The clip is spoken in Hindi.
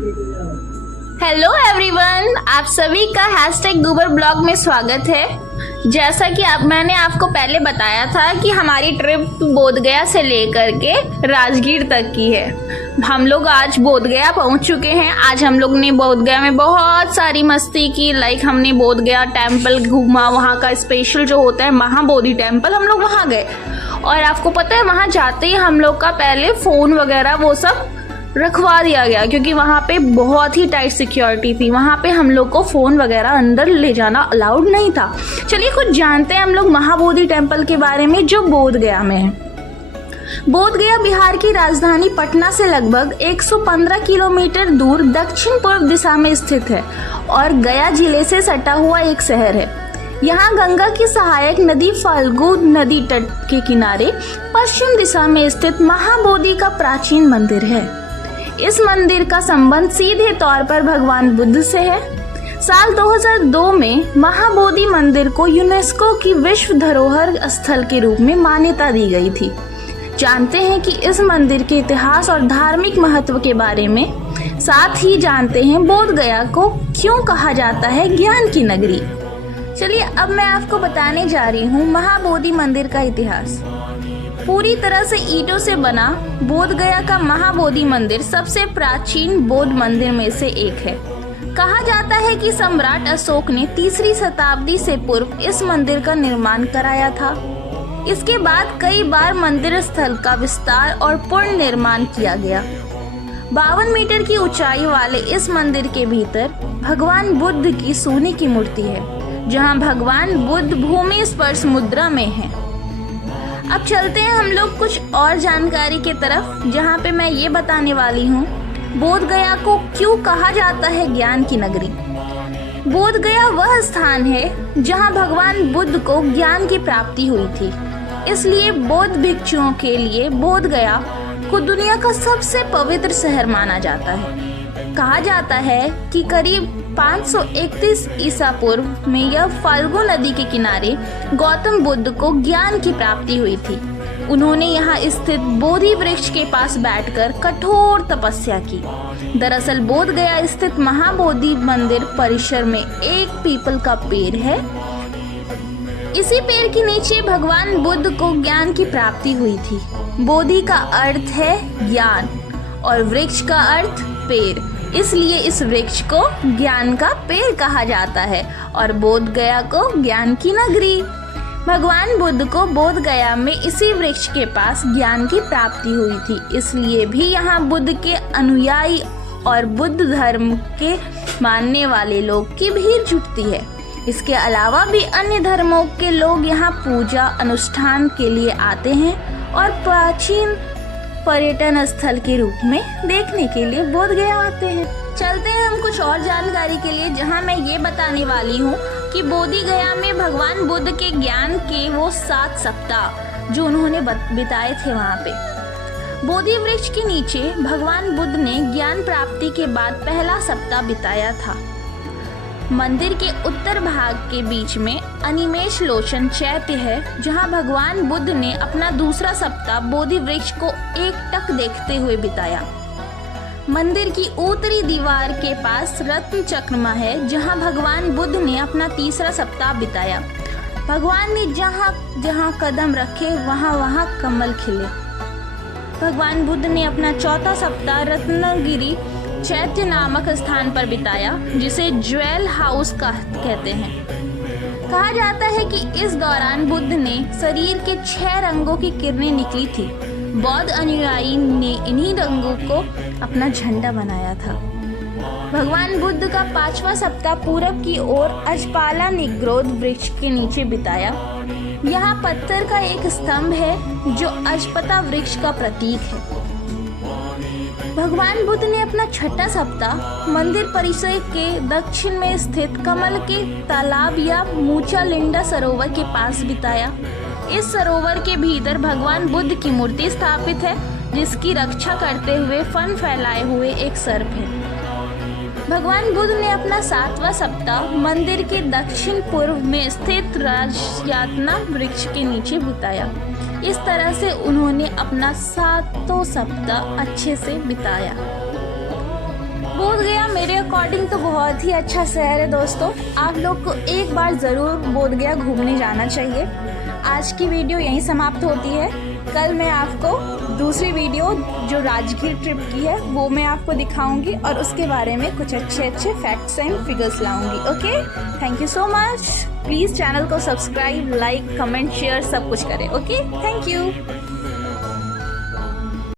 हेलो एवरीवन, आप सभी का हैशटैग गूबर ब्लॉग में स्वागत है। जैसा कि मैंने आपको पहले बताया था कि हमारी ट्रिप बोधगया से लेकर के राजगीर तक की है। हम लोग आज बोधगया पहुंच चुके हैं। आज हम लोग ने बोधगया में बहुत सारी मस्ती की। हमने बोधगया टेम्पल घूमा, वहाँ का स्पेशल जो होता है महाबोधि टेम्पल, हम लोग वहाँ गए। और आपको पता है वहाँ जाते ही हम लोग का पहले फ़ोन वगैरह वो सब रखवा दिया गया, क्योंकि वहाँ पे बहुत ही टाइट सिक्योरिटी थी। वहाँ पे हम लोग को फ़ोन वगैरह अंदर ले जाना अलाउड नहीं था। चलिए कुछ जानते हैं हम लोग महाबोधि टेम्पल के बारे में, जो बोधगया में है। बोधगया बिहार की राजधानी पटना से लगभग 115 किलोमीटर दूर दक्षिण पूर्व दिशा में स्थित है और गया जिले से सटा हुआ एक शहर है। यहाँ गंगा की सहायक नदी फाल्गु नदी तट के किनारे पश्चिम दिशा में स्थित महाबोधि का प्राचीन मंदिर है। इस मंदिर का संबंध सीधे तौर पर भगवान बुद्ध से है। साल 2002 में महाबोधि मंदिर को यूनेस्को की विश्व धरोहर स्थल के रूप में मान्यता दी गई थी। जानते हैं कि इस मंदिर के इतिहास और धार्मिक महत्व के बारे में, साथ ही जानते हैं बोधगया को क्यों कहा जाता है ज्ञान की नगरी। चलिए अब मैं आपको बताने जा रही हूँ महाबोधि मंदिर का इतिहास। पूरी तरह से ईंटों से बना बोधगया का महाबोधि मंदिर सबसे प्राचीन बौद्ध मंदिर में से एक है। कहा जाता है कि सम्राट अशोक ने 3री शताब्दी से पूर्व इस मंदिर का निर्माण कराया था। इसके बाद कई बार मंदिर स्थल का विस्तार और पूर्ण निर्माण किया गया। 52 मीटर की ऊंचाई वाले इस मंदिर के भीतर भगवान बुद्ध की सोने की मूर्ति है, जहां भगवान बुद्ध भूमि स्पर्श मुद्रा में हैं। अब चलते हैं हम लोग कुछ और जानकारी की तरफ, जहाँ पे मैं ये बताने वाली हूँ बोधगया को क्यों कहा जाता है ज्ञान की नगरी। बोधगया वह स्थान है जहाँ भगवान बुद्ध को ज्ञान की प्राप्ति हुई थी। इसलिए बौद्ध भिक्षुओं के लिए बोधगया को दुनिया का सबसे पवित्र शहर माना जाता है। कहा जाता है कि करीब 531 ईसा पूर्व में यह फाल्गु नदी के किनारे गौतम बुद्ध को ज्ञान की प्राप्ति हुई थी। उन्होंने यहाँ स्थित बोधि वृक्ष के पास बैठकर कठोर तपस्या की। दरअसल बोधगया स्थित महाबोधि मंदिर परिसर में एक पीपल का पेड़ है। इसी पेड़ के नीचे भगवान बुद्ध को ज्ञान की प्राप्ति हुई थी। बोधि का अर्थ है ज्ञान और वृक्ष का अर्थ पेड़, इसलिए इस वृक्ष को ज्ञान का पेड़ कहा जाता है और बोधगया को ज्ञान की नगरी। भगवान बुद्ध को बोधगया में इसी वृक्ष के पास ज्ञान की प्राप्ति हुई थी, इसलिए भी यहाँ बुद्ध के अनुयायी और बुद्ध धर्म के मानने वाले लोग की भीड़ जुटती है। इसके अलावा भी अन्य धर्मों के लोग यहाँ पूजा अनुष्ठान के लिए आते हैं और प्राचीन पर्यटन स्थल के रूप में देखने के लिए बोधगया आते हैं। चलते हैं हम कुछ और जानकारी के लिए, जहां मैं ये बताने वाली हूँ कि बोधगया में भगवान बुद्ध के ज्ञान के वो 7 सप्ताह जो उन्होंने बिताए थे वहाँ पे। बोधि वृक्ष के नीचे भगवान बुद्ध ने ज्ञान प्राप्ति के बाद पहला सप्ताह बिताया था। मंदिर के उत्तर भाग के बीच में अनिमेष लोचन चैत्य है, जहां भगवान बुद्ध ने अपना दूसरा सप्ताह बोधि वृक्ष को एकटक देखते हुए बिताया। मंदिर की उत्तरी दीवार के पास रत्न चक्रमा है, जहां भगवान बुद्ध ने अपना तीसरा सप्ताह बिताया। भगवान ने जहां जहां कदम रखे वहां वहां कमल खिले। भगवान बुद्ध ने अपना चौथा सप्ताह रत्नगिरी चैत्य नामक स्थान पर बिताया, जिसे ज्वेल हाउस का कहते हैं। कहा जाता है कि इस दौरान बुद्ध ने शरीर के 6 रंगों की किरणें निकली थी। बौद्ध अनुयायी ने इन्हीं रंगों को अपना झंडा बनाया था। भगवान बुद्ध का 5वां सप्ताह पूरब की ओर अजपाला निग्रोध वृक्ष के नीचे बिताया। यहाँ पत्थर का एक स्तंभ है जो अजपता वृक्ष का प्रतीक है। भगवान बुद्ध ने अपना 6ठा सप्ताह मंदिर परिसर के दक्षिण में स्थित कमल के तालाब या मूचा लिंडा सरोवर के पास बिताया। इस सरोवर के भीतर भगवान बुद्ध की मूर्ति स्थापित है, जिसकी रक्षा करते हुए फन फैलाए हुए एक सर्प है। भगवान बुद्ध ने अपना 7वां सप्ताह मंदिर के दक्षिण पूर्व में स्थित राजयातना वृक्ष के नीचे बिताया। इस तरह से उन्होंने अपना 7वां सप्ताह अच्छे से बिताया। बोध अकॉर्डिंग तो बहुत ही अच्छा शहर है दोस्तों। आप लोग को एक बार ज़रूर बोधगया घूमने जाना चाहिए। आज की वीडियो यहीं समाप्त होती है। कल मैं आपको दूसरी वीडियो जो राजगीर ट्रिप की है वो मैं आपको दिखाऊंगी और उसके बारे में कुछ अच्छे अच्छे फैक्ट्स एंड फिगर्स लाऊंगी। Okay, thank you so much. Please channel को सब्सक्राइब, लाइक, कमेंट, शेयर सब कुछ करें। Okay, thank you.